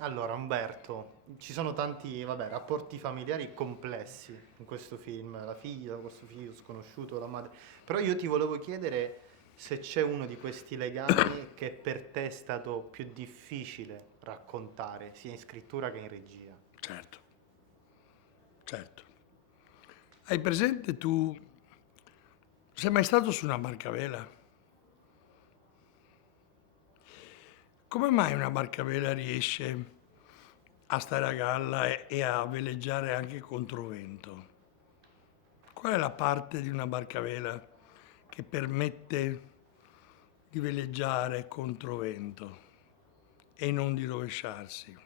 Allora, Umberto, ci sono tanti, vabbè, rapporti familiari complessi in questo film, la figlia, questo figlio sconosciuto, la madre. Però io ti volevo chiedere se c'è uno di questi legami che per te è stato più difficile raccontare, sia in scrittura che in regia. Certo, certo. Hai presente tu, sei mai stato su una barca a vela? Come mai una barca a vela riesce a stare a galla e a veleggiare anche contro vento? Qual è la parte di una barca a vela che permette di veleggiare contro vento e non di rovesciarsi?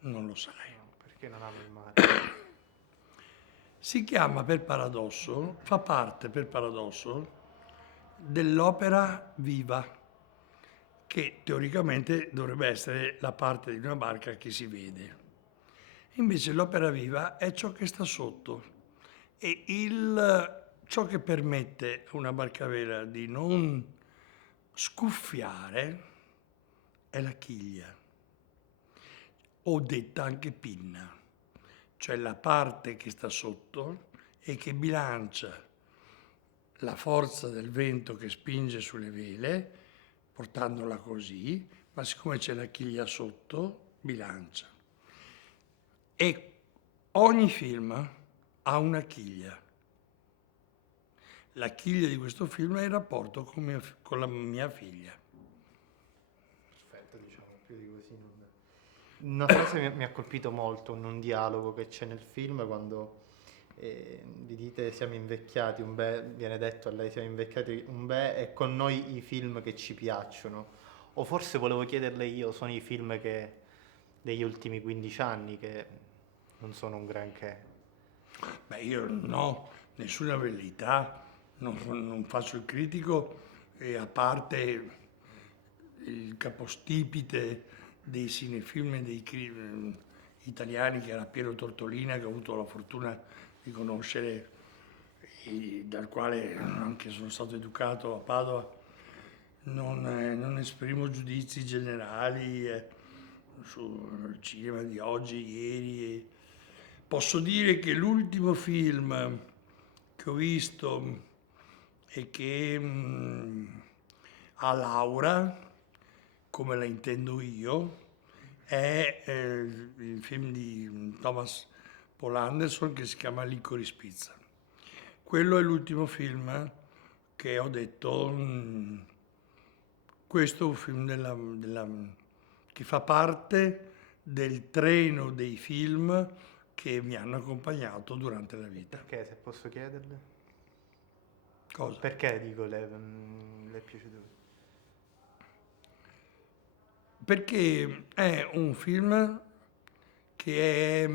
Non lo sai. No, perché non amo il mare. Si chiama per paradosso, fa parte per paradosso dell'opera viva, che teoricamente dovrebbe essere la parte di una barca che si vede. Invece l'opera viva è ciò che sta sotto e ciò che permette a una barca a vela di non scuffiare è la chiglia, o detta anche pinna, cioè la parte che sta sotto e che bilancia la forza del vento che spinge sulle vele, portandola così, ma siccome c'è la chiglia sotto, bilancia. E ogni film ha una chiglia. La chiglia di questo film è il rapporto con la mia figlia. Perfetto, diciamo, più di così non... Una frase mi ha colpito molto in un dialogo che c'è nel film quando vi dite siamo invecchiati, un bè, viene detto a lei siamo invecchiati un bè e con noi i film che ci piacciono. O forse volevo chiederle io, sono i film degli ultimi 15 anni che non sono un granché. Beh, io non ho nessuna velleità, non faccio il critico e a parte il capostipite dei cinefilm e italiani che era Piero Tortolina, che ho avuto la fortuna di conoscere e dal quale anche sono stato educato a Padova, non esprimo giudizi generali sul cinema di oggi, ieri. Posso dire che l'ultimo film che ho visto e che ha Laura, come la intendo io, è il film di Thomas Paul Anderson che si chiama Licorice Pizza. Quello è l'ultimo film che ho detto, questo è un film che fa parte del treno dei film che mi hanno accompagnato durante la vita. Perché, se posso chiederle? Cosa? Perché dico le è piaciuto? Perché è un film che è,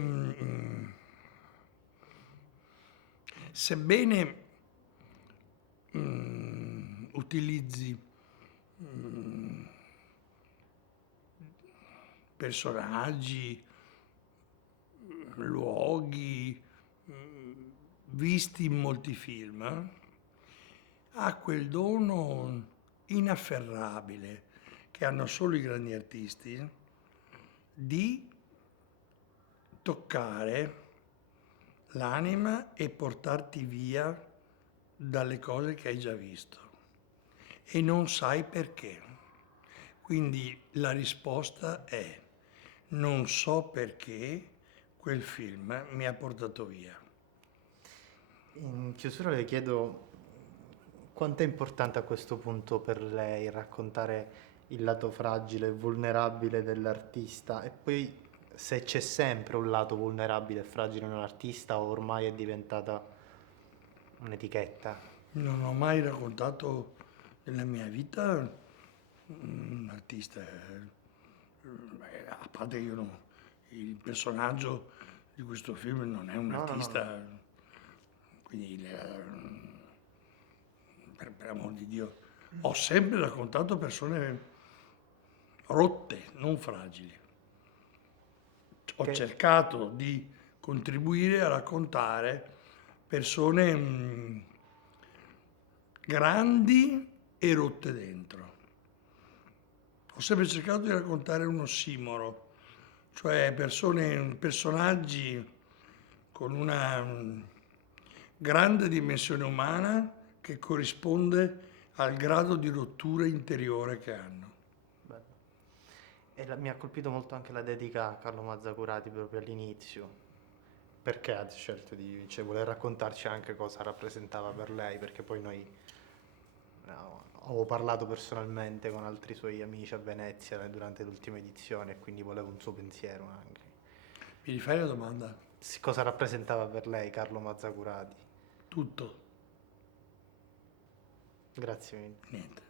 sebbene utilizzi personaggi, luoghi visti in molti film, ha quel dono inafferrabile che hanno solo i grandi artisti di toccare l'anima e portarti via dalle cose che hai già visto e non sai perché. Quindi la risposta è non so perché quel film mi ha portato via. In chiusura le chiedo quanto è importante a questo punto per lei raccontare il lato fragile e vulnerabile dell'artista e poi se c'è sempre un lato vulnerabile e fragile nell'artista o ormai è diventata un'etichetta. Non ho mai raccontato nella mia vita un artista, a parte che io il personaggio di questo film non è un No, no, no, no. artista, quindi per amor di Dio, ho sempre raccontato persone rotte, non fragili. Ho Che cercato di contribuire a raccontare persone grandi e rotte dentro. Ho sempre cercato di raccontare un ossimoro, cioè personaggi con una grande dimensione umana che corrisponde al grado di rottura interiore che hanno. Bello. E mi ha colpito molto anche la dedica a Carlo Mazzacurati proprio all'inizio. Perché ha scelto di, cioè, voler raccontarci anche cosa rappresentava per lei? Perché poi noi avevo parlato personalmente con altri suoi amici a Venezia durante l'ultima edizione e quindi volevo un suo pensiero anche. Mi rifai la domanda? Cosa rappresentava per lei Carlo Mazzacurati? Tutto, Grazie mille. niente.